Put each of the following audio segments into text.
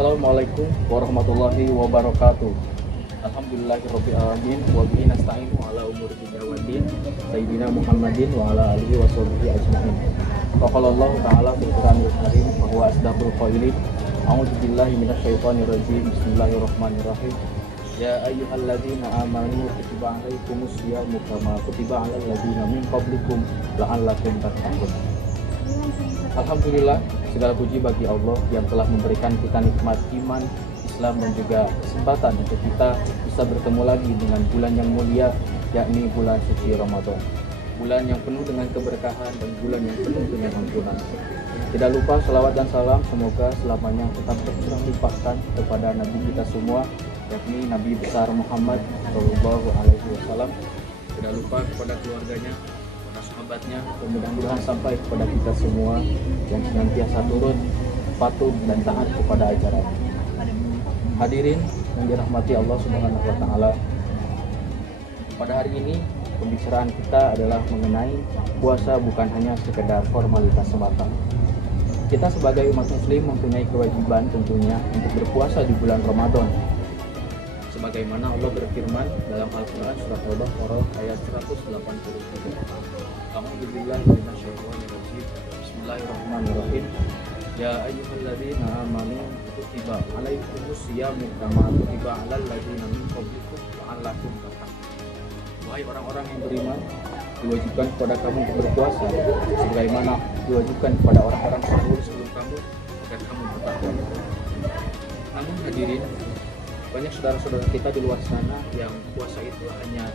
Assalamualaikum warahmatullahi wabarakatuh. Alhamdulillahirabbil alamin wa bihi nasta'inu ala umuri dunya waddin. Sayyidina Muhammadin wa ala alihi washabihi ajmain. Wa qala Allah ta'ala fil Qur'anil Karim wa huwa asdaqul qailin. A'udzu billahi minasyaitonir rajim. Bismillahirrahmanirrahim. Ya ayyuhalladzina amanu kutiba 'alaikumus syiyamu kama kutiba 'alal ladzina min qablikum la'allakum tattaqun. Alhamdulillah, segala puji bagi Allah yang telah memberikan kita nikmat iman, Islam dan juga kesempatan untuk kita bisa bertemu lagi dengan bulan yang mulia, yakni bulan suci Ramadan. Bulan yang penuh dengan keberkahan dan bulan yang penuh dengan ampunan. Tidak lupa salawat dan salam semoga selamanya tetap tercurah limpahkan kepada Nabi kita semua, yakni Nabi besar Muhammad Shallallahu Alaihi Wasallam. Tidak lupa kepada keluarganya, sahabatnya, mudah-mudahan sampai kepada kita semua yang senantiasa turut, patuh dan taat kepada ajaran. Hadirin yang dirahmati Allah Subhanahu wa taala. Pada hari ini pembicaraan kita adalah mengenai puasa bukan hanya sekedar formalitas semata. Kita sebagai umat muslim mempunyai kewajiban tentunya untuk berpuasa di bulan Ramadan. Sebagaimana Allah berfirman dalam Al-Quran surat Al-Baqarah ayat 183. A'udzubillahi minasyaitonirrajim. Bismillahirrahmanirrahim. Ya ayyuhalladzina amanu kutiba 'alaikumus syiyamu kama kutiba 'alal ladzina min qablikum la'allakum tattaqun. Wahai orang-orang yang beriman, diwajibkan kepada kamu untuk berpuasa sebagaimana diwajibkan kepada orang-orang terdahulu sebelum kamu agar kamu bertakwa. Namun hadirin, banyak saudara-saudara kita di luar sana yang puasa itu hanya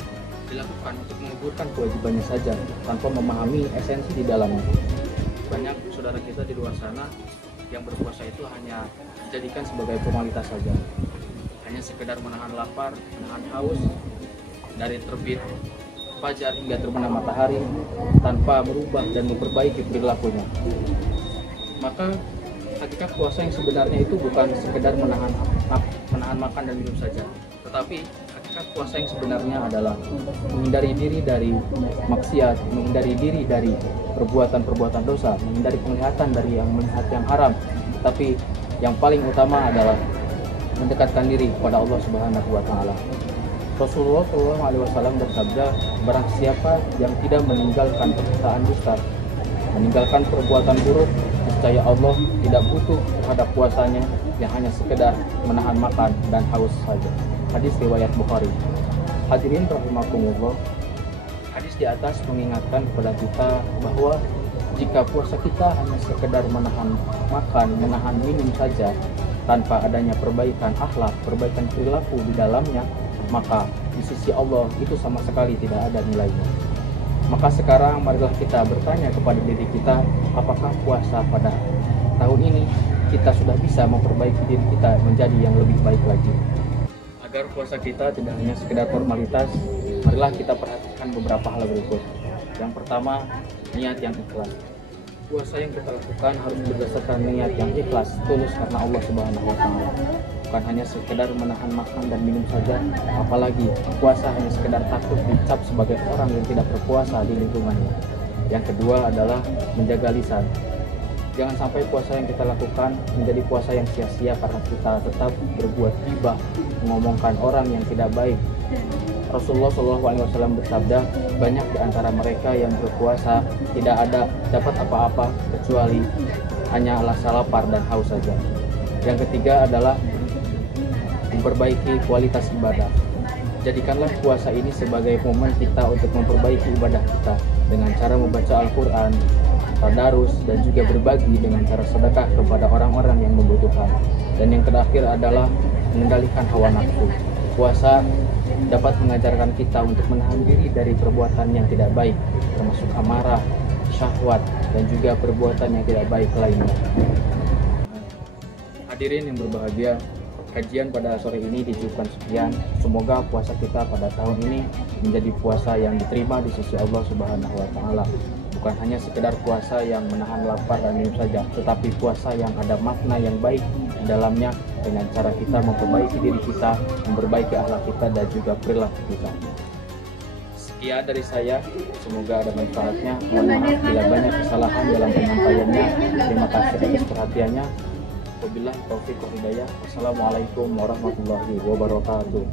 dilakukan untuk menggugurkan kewajibannya saja tanpa memahami esensi di dalamnya. Banyak saudara kita di luar sana yang berpuasa itu hanya dijadikan sebagai formalitas saja, hanya sekedar menahan lapar, menahan haus dari terbit fajar hingga terbenam matahari tanpa merubah dan memperbaiki perilakunya. Maka hakikat puasa yang sebenarnya itu bukan sekedar menahan makan dan minum saja, tetapi hakikat puasa yang sebenarnya adalah menghindari diri dari maksiat, menghindari diri dari perbuatan-perbuatan dosa, menghindari penglihatan dari yang melihat yang haram, tapi yang paling utama adalah mendekatkan diri kepada Allah Subhanahu wa taala. Rasulullah SAW bersabda, barang siapa yang tidak meninggalkan perkataan dusta, meninggalkan perbuatan buruk, niscaya Allah tidak butuh terhadap puasanya yang hanya sekedar menahan makan dan haus saja. Hadis riwayat Bukhari. Hadirin rahimakumullah, hadis di atas mengingatkan kepada kita bahwa jika puasa kita hanya sekedar menahan makan, menahan minum saja tanpa adanya perbaikan akhlak, perbaikan perilaku di dalamnya, maka di sisi Allah itu sama sekali tidak ada nilainya. Maka sekarang marilah kita bertanya kepada diri kita, apakah puasa pada tahun ini kita sudah bisa memperbaiki diri kita menjadi yang lebih baik lagi. Agar puasa kita tidak hanya sekedar formalitas, marilah kita perhatikan beberapa hal berikut. Yang pertama, niat yang ikhlas. Puasa yang kita lakukan harus berdasarkan niat yang ikhlas, tulus karena Allah Subhanahu wa taala. Bukan hanya sekedar menahan makan dan minum saja, apalagi puasa hanya sekedar takut dicap sebagai orang yang tidak berpuasa di lingkungannya. Yang kedua adalah menjaga lisan. Jangan sampai puasa yang kita lakukan menjadi puasa yang sia-sia karena kita tetap berbuat gibah, mengomongkan orang yang tidak baik. Rasulullah SAW bersabda, banyak di antara mereka yang berpuasa tidak ada dapat apa-apa kecuali hanya rasa lapar dan haus saja. Yang ketiga adalah memperbaiki kualitas ibadah. Jadikanlah puasa ini sebagai momen kita untuk memperbaiki ibadah kita dengan cara membaca Al-Quran, tadarus, dan juga berbagi dengan cara sedekah kepada orang-orang yang membutuhkan. Dan yang terakhir adalah mengendalikan hawa nafsu. Puasa dapat mengajarkan kita untuk menahan diri dari perbuatan yang tidak baik, termasuk amarah, syahwat, dan juga perbuatan yang tidak baik lainnya. Hadirin yang berbahagia, kajian pada sore ini dicukupkan sekian. Semoga puasa kita pada tahun ini menjadi puasa yang diterima di sisi Allah Subhanahu wa taala. Bukan hanya sekedar puasa yang menahan lapar dan minum saja, tetapi puasa yang ada makna yang baik di dalamnya dengan cara kita memperbaiki diri kita, memperbaiki akhlak kita dan juga perilaku kita. Sekian dari saya, semoga ada manfaatnya. Mohon maaf bila banyak kesalahan dalam penyampaiannya. Terima kasih atas perhatiannya. Wabillahi taufiq wal hidayah. Wassalamualaikum warahmatullahi wabarakatuh.